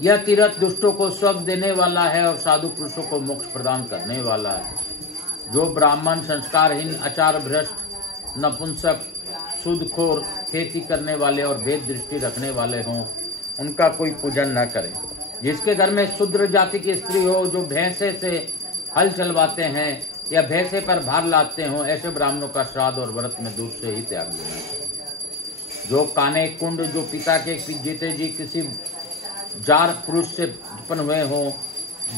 यह तीर्थ दुष्टों को स्वर्ग देने वाला है और साधु पुरुषों को मोक्ष प्रदान करने वाला है। जो ब्राह्मण संस्कारहीन, आचार भ्रष्ट, नपुंसक, सूदखोर, खेती करने वाले और भेद दृष्टि रखने वाले हों, उनका कोई पूजन न करे। जिसके घर में शूद्र जाति की स्त्री हो, जो भैंसे से हल चलवाते हैं या भैंसे पर भार लाते हो, ऐसे ब्राह्मणों का श्राद्ध और व्रत में दूध से ही त्याग देना चाहिए। जो काने कुंड, जो पिता के जीते जी किसी जार पुरुष से उत्पन्न हुए हों,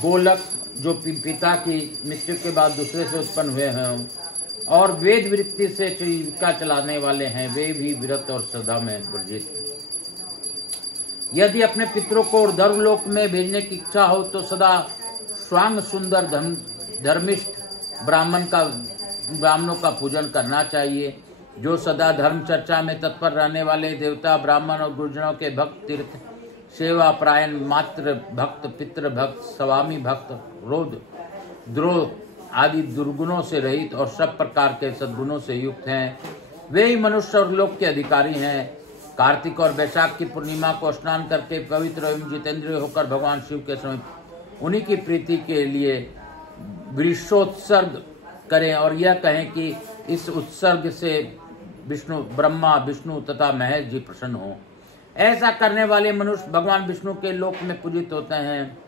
गोलक, जो पिता की मृत्यु के बाद दूसरे से उत्पन्न हुए हों, और वेद वृत्ति से जीविका चलाने वाले हैं, वे भी व्रत और श्रद्धा में वर्जित हैं। यदि अपने पितरों को ऊर्ध्वलोक में भेजने की इच्छा हो तो सदा स्वांग सुंदर धर्मिष्ठ ब्राह्मणों का पूजन करना चाहिए। जो सदा धर्म चर्चा में तत्पर रहने वाले देवता, ब्राह्मण और गुरुजनों के भक्त, तीर्थ सेवा परायण, मातृ भक्त, पितृ भक्त, स्वामी भक्त, क्रोध, द्रोह आदि दुर्गुणों से रहित और सब प्रकार के सद्गुणों से युक्त हैं, वे ही मनुष्य और लोक के अधिकारी हैं। कार्तिक और वैशाख की पूर्णिमा को स्नान करके पवित्र एवं जितेंद्रिय होकर भगवान शिव के समीप उन्हीं की प्रीति के लिए वृषोत्सर्ग करें और यह कहें कि इस उत्सर्ग से ब्रह्मा, विष्णु तथा महेश जी प्रसन्न हो। ऐसा करने वाले मनुष्य भगवान विष्णु के लोक में पूजित होते हैं।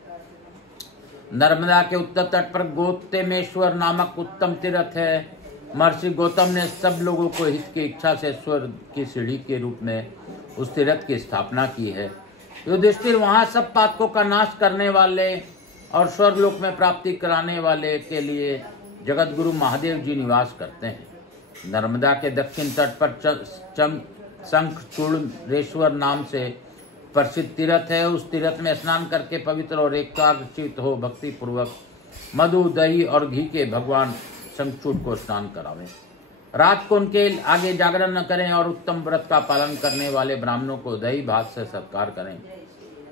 नर्मदा के उत्तर तट पर गौतमेश्वर नामक उत्तम तीर्थ है। महर्षि गौतम ने सब लोगों को हित की इच्छा से स्वर्ग की सीढ़ी के रूप में उस तीर्थ की स्थापना की है। युधिष्ठिर वहां सब पातकों का नाश करने वाले और स्वर्गलोक में प्राप्ति कराने वाले के लिए जगत गुरु महादेव जी निवास करते हैं। नर्मदा के दक्षिण तट पर शंखचूड़ेश्वर नाम से प्रसिद्ध तीर्थ है। उस तीर्थ में स्नान करके पवित्र और एकाग्रचित हो भक्ति पूर्वक मधु, दही और घी के भगवान शंखचूड़ को स्नान करावें। रात को उनके आगे जागरण न करें और उत्तम व्रत का पालन करने वाले ब्राह्मणों को दही भात से सत्कार करें।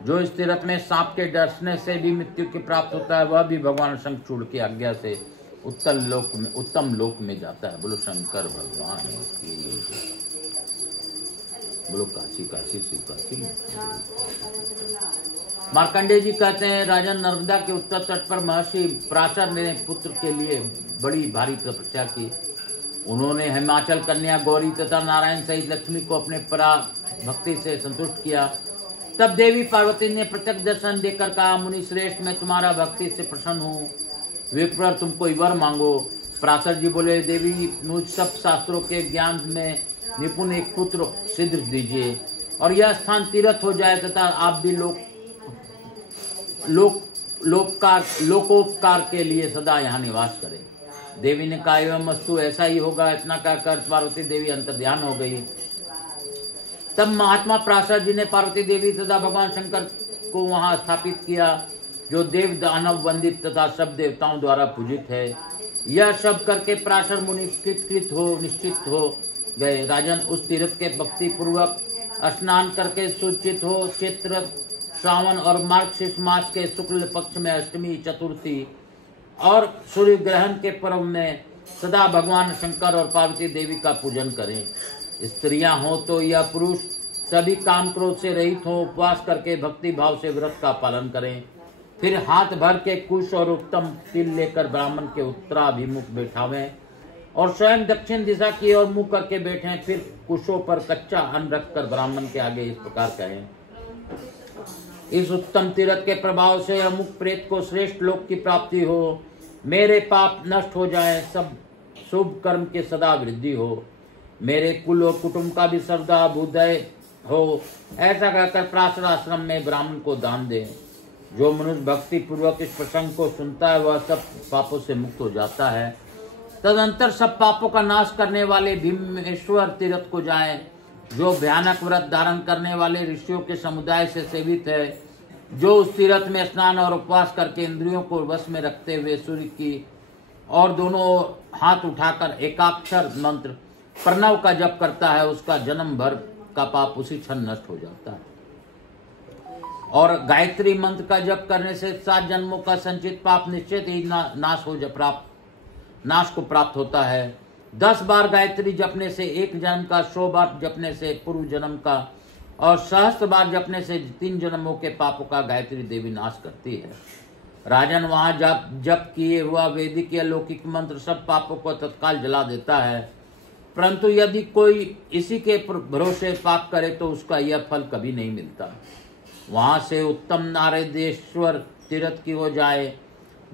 जो इस तीर्थ में सांप के डसने से भी मृत्यु की प्राप्त होता है, वह भी भगवान शंखचूड़ की आज्ञा से उत्तम लोक में जाता है। बोलो शंकर भगवान की, बोलो काशी काशी शिव काशी। मार्कंडेय जी कहते हैं, राजन, नर्मदा के उत्तर तट पर महर्षि पराशर ने पुत्र के लिए बड़ी भारी तपस्या की। उन्होंने हिमाचल कन्या गौरी तथा नारायण सहित लक्ष्मी को अपने परा भक्ति से संतुष्ट किया। तब देवी पार्वती ने प्रत्यक्ष दर्शन देकर कहा, मुनि श्रेष्ठ, मैं तुम्हारा भक्ति से प्रसन्न हूँ। विप्र, तुम कोई वर मांगो। पराशर जी बोले, देवी, मुझ सब शास्त्रों के ज्ञान में निपुण एक पुत्र सिद्ध दीजिए और यह स्थान तीर्थ हो जाए तथा आप भी लोकोपकार के लिए सदा यहाँ निवास करें। देवी ने कहा, एवं वस्तु ऐसा ही होगा। इतना कहकर पार्वती देवी अंतर्ध्यान हो गई। तब महात्मा पराशर जी ने पार्वती देवी तथा भगवान शंकर को वहां स्थापित किया, जो देव दानव वंदित तथा सब देवताओं द्वारा पूजित है। यह सब करके पराशर मुनि निश्चित हो गए। राजन, उस तीर्थ के भक्ति पूर्वक स्नान करके सूचित हो। चैत्र, श्रावण और मार्गशीर्ष मास के शुक्ल पक्ष में अष्टमी, चतुर्थी और सूर्य ग्रहण के पर्व में सदा भगवान शंकर और पार्वती देवी का पूजन करें। स्त्रियां हो तो या पुरुष सभी काम क्रोध से रहित हो, उपवास करके भक्ति भाव से व्रत का पालन करें। फिर हाथ भर के कुश और उत्तम तिल लेकर ब्राह्मण के उत्तराभिमुख बैठावें और स्वयं दक्षिण दिशा की ओर मुंह करके बैठें। फिर कुशों पर कच्चा अन्न रखकर ब्राह्मण के आगे इस प्रकार कहें, इस उत्तम तीर्थ के प्रभाव से अमुक प्रेत को श्रेष्ठ लोक की प्राप्ति हो, मेरे पाप नष्ट हो जाए, सब शुभ कर्म के सदा वृद्धि हो, मेरे कुल और कुटुंब का भी सदा अभ्युदय हो। ऐसा कहकर पराशर आश्रम में ब्राह्मण को दान दें। जो मनुष्य भक्ति पूर्वक इस प्रसंग को सुनता है, वह सब पापों से मुक्त हो जाता है। तदंतर सब पापों का नाश करने वाले भीमेश्वर तीर्थ को जाएं, जो भयानक व्रत धारण करने वाले ऋषियों के समुदाय से सेवित है। जो उस तीर्थ में स्नान और उपवास करके इंद्रियों को वश में रखते हुए सूर्य की और दोनों हाथ उठाकर एकाक्षर मंत्र प्रणव का जप करता है, उसका जन्म भर का पाप उसी क्षण नष्ट हो जाता है। और गायत्री मंत्र का जप करने से 7 जन्मों का संचित पाप निश्चित ही नाश को प्राप्त होता है। 10 बार गायत्री जपने से 1 जन्म का, 100 बार जपने से पूर्व जन्म का और सहस्त्र बार जपने से 3 जन्मों के पापों का गायत्री देवी नाश करती है। राजन, वहां जप किए हुआ वैदिक या लौकिक मंत्र सब पापों को तत्काल जला देता है, परंतु यदि कोई इसी के भरोसे पाप करे तो उसका यह फल कभी नहीं मिलता। वहां से उत्तम नारदेश्वर तीर्थ की हो जाए,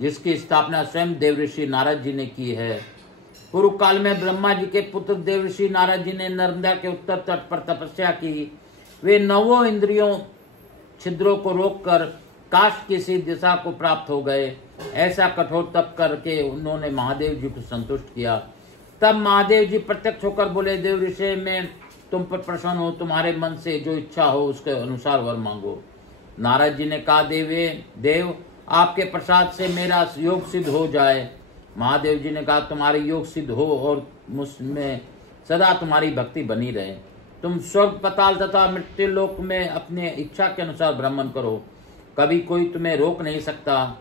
जिसकी स्थापना स्वयं देवऋषि नारद जी ने की है। पूर्व काल में ब्रह्मा जी के पुत्र देवऋषि नारद जी ने नर्मदा के उत्तर तट पर तपस्या की। वे 9 इंद्रियों छिद्रों को रोककर काश किसी दिशा को प्राप्त हो गए। ऐसा कठोर तप करके उन्होंने महादेव जी को संतुष्ट किया। तब महादेव जी प्रत्यक्ष होकर बोले, देवऋषि मैं तुम पर प्रसन्न हो, तुम्हारे मन से जो इच्छा हो उसके अनुसार वर मांगो। नारद जी ने कहा, देव आपके प्रसाद से मेरा योग सिद्ध हो जाए। महादेव जी ने कहा, तुम्हारे योग सिद्ध हो और मुझमें सदा तुम्हारी भक्ति बनी रहे। तुम स्वर्ग, पताल तथा मृत्यु लोक में अपने इच्छा के अनुसार भ्रमण करो, कभी कोई तुम्हें रोक नहीं सकता।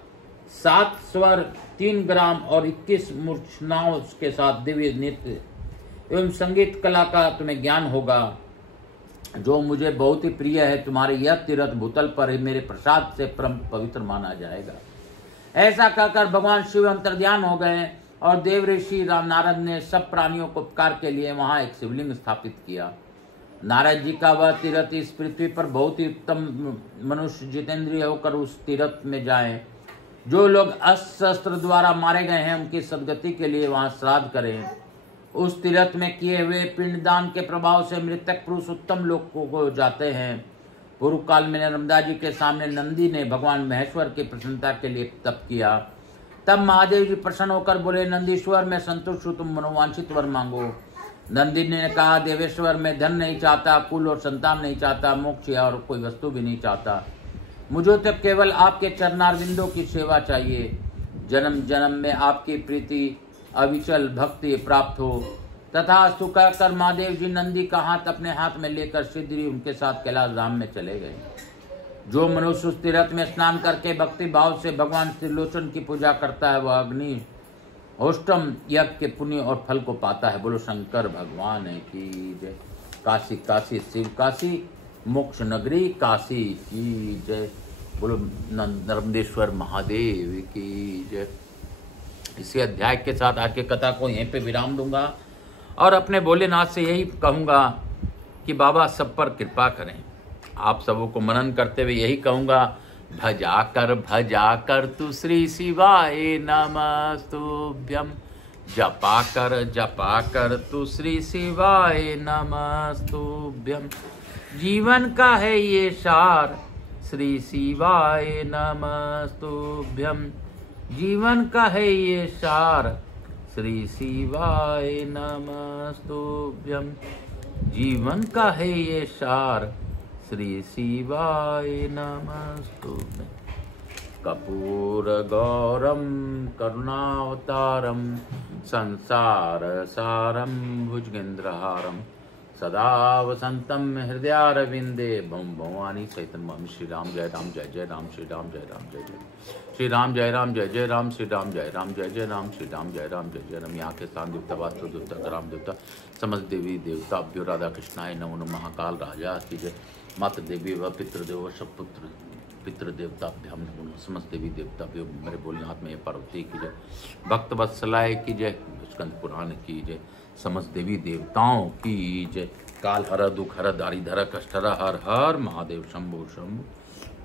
7 स्वर, 3 ग्राम और 21 मूर्छनाओं के साथ दिव्य नृत्य एवं संगीत कला का तुम्हें ज्ञान होगा, जो मुझे बहुत ही प्रिय है। तुम्हारे यह तीर्थ भूतल पर ही मेरे प्रसाद से परम पवित्र माना जाएगा। ऐसा कहकर भगवान शिव अंतर्ध्यान हो गए और देवऋषि नारद ने सब प्राणियों को उपकार के लिए वहां एक शिवलिंग स्थापित किया। नारद जी का वह तीर्थ इस पृथ्वी पर बहुत ही उत्तम मनुष्य जितेंद्रिय होकर उस तीर्थ में जाएं। जो लोग अस्त्र शस्त्र द्वारा मारे गए हैं उनकी सदगति के लिए वहां श्राद्ध करें। उस तीर्थ में किए हुए पिंडदान के प्रभाव से मृतक पुरुष उत्तम लोकों को जाते हैं। पूर्व काल में नर्मदा जी के सामने नंदी ने भगवान महेश्वर की प्रसन्नता के लिए तप किया। तब महादेव जी प्रसन्न होकर बोले, नंदीश्वर मैं संतुष्ट हूँ, तुम मनोवांछित वर मांगो। नंदी ने कहा, देवेश्वर मैं धन नहीं चाहता, कुल और संतान नहीं चाहता, मोक्ष और कोई वस्तु भी नहीं चाहता, मुझे तो केवल आपके चरणारविंदों की सेवा चाहिए। जन्म जन्म में आपकी प्रीति अविचल भक्ति प्राप्त हो। तथा सुखा कर महादेव जी नंदी का हाथ अपने हाथ में लेकर शीघ्र उनके साथ कैलाश धाम में चले गए। जो मनुष्य उस तीर्थ में स्नान करके भक्ति भाव से भगवान त्रिलोचन की पूजा करता है वह अग्नि होष्टम यज्ञ के पुण्य और फल को पाता है। बोलो शंकर भगवान की जय। काशी काशी शिव काशी, मोक्ष नगरी काशी की जय। बोलो नर्मदेश्वर महादेव की जय। इसी अध्याय के साथ आज की कथा को यहीं पे विराम दूंगा और अपने भोलेनाथ से यही कहूँगा कि बाबा सब पर कृपा करें। आप सबों को मनन करते हुए यही कहूँगा, भजा कर तू श्री शिवाय नमस्तुभ्यम। जपा कर तू श्री शिवाय नमस्तुभ्यम। जीवन का है ये सार, श्री शिवाय नमस्तुभ्यम। जीवन का है ये सार, श्री शिवाय नमस्तुभ्यम। जीवन का है ये सार, श्री शिवाय नमस्तुभ्यं। कपूर गौरम करुणावतारम संसार सारम भुजगेंद्रहारम सदा वसंतम हृदयारविंदे भम भवानी चैतन्यम। श्री राम जय राम जय जय राम, श्री राम जय राम जय जय श्री राम, जय राम जय जय राम, श्री राम जय राम जय जय राम, श्री राम जय राम जय जय राम। यहाँ के स्थान देवता वास्तु देवता ग्राम देवता समस्त देवी देवता अभ्यो राधा कृष्णाय नमो नमः। महाकाल राजा की जय। मातृ देवी व पितृदेव सपुत्र पितृदेवताभ्याम नमो नमः। समस्त देवी देवता मेरे भोलेनाथ में पार्वती की जय। भक्त वत्सलाय की जय। स्कंद पुराण की जय। समस्त देवी देवताओं की जय। काल हर दुख हर दारिधर कष्ट हर हर महादेव शंभो शंभो।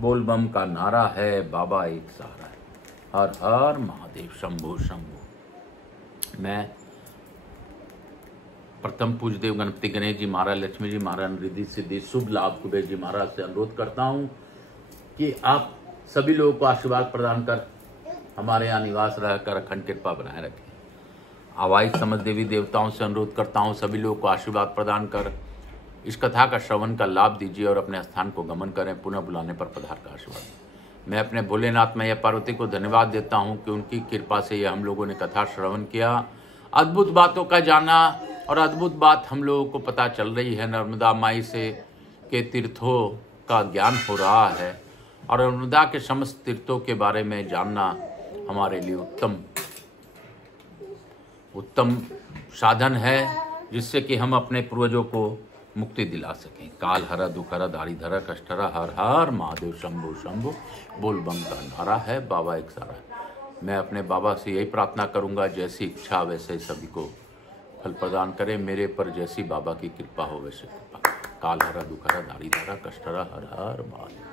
बोल बम का नारा है, बाबा एक सहारा है, हर हर महादेव शंभो शंभो। मैं प्रथम पूज्यदेव गणपति गणेश जी महाराज, लक्ष्मी जी महाराज, रिद्धि सिद्धि शुभ लाभ कुबेर जी महाराज से अनुरोध करता हूँ कि आप सभी लोगों को आशीर्वाद प्रदान कर हमारे यहाँ निवास रहकर अखंड कृपा बनाए रखें। आवाज समस्त देवी देवताओं से अनुरोध करता हूँ सभी लोगों को आशीर्वाद प्रदान कर इस कथा का श्रवण का लाभ दीजिए और अपने स्थान को गमन करें। पुनः बुलाने पर पधार का आशीर्वाद। मैं अपने भोलेनाथ मैया पार्वती को धन्यवाद देता हूं कि उनकी कृपा से ये हम लोगों ने कथा श्रवण किया, अद्भुत बातों का जाना और अद्भुत बात हम लोगों को पता चल रही है। नर्मदा माई से के तीर्थों का ज्ञान हो रहा है और नर्मदा के समस्त तीर्थों के बारे में जानना हमारे लिए उत्तम साधन है, जिससे कि हम अपने पूर्वजों को मुक्ति दिला सकें। काल हरा दुख हरा दाढ़ी धरा कष्ट हरा, हर हर महादेव शंभो शंभो बोल बम का नारा है, बाबा एक सारा है। मैं अपने बाबा से यही प्रार्थना करूंगा, जैसी इच्छा वैसे सभी को फल प्रदान करें, मेरे पर जैसी बाबा की कृपा हो वैसे कृपा। काल हरा दुख हरा दाढ़ी धरा कष्ट हरा, हर हर महादेव।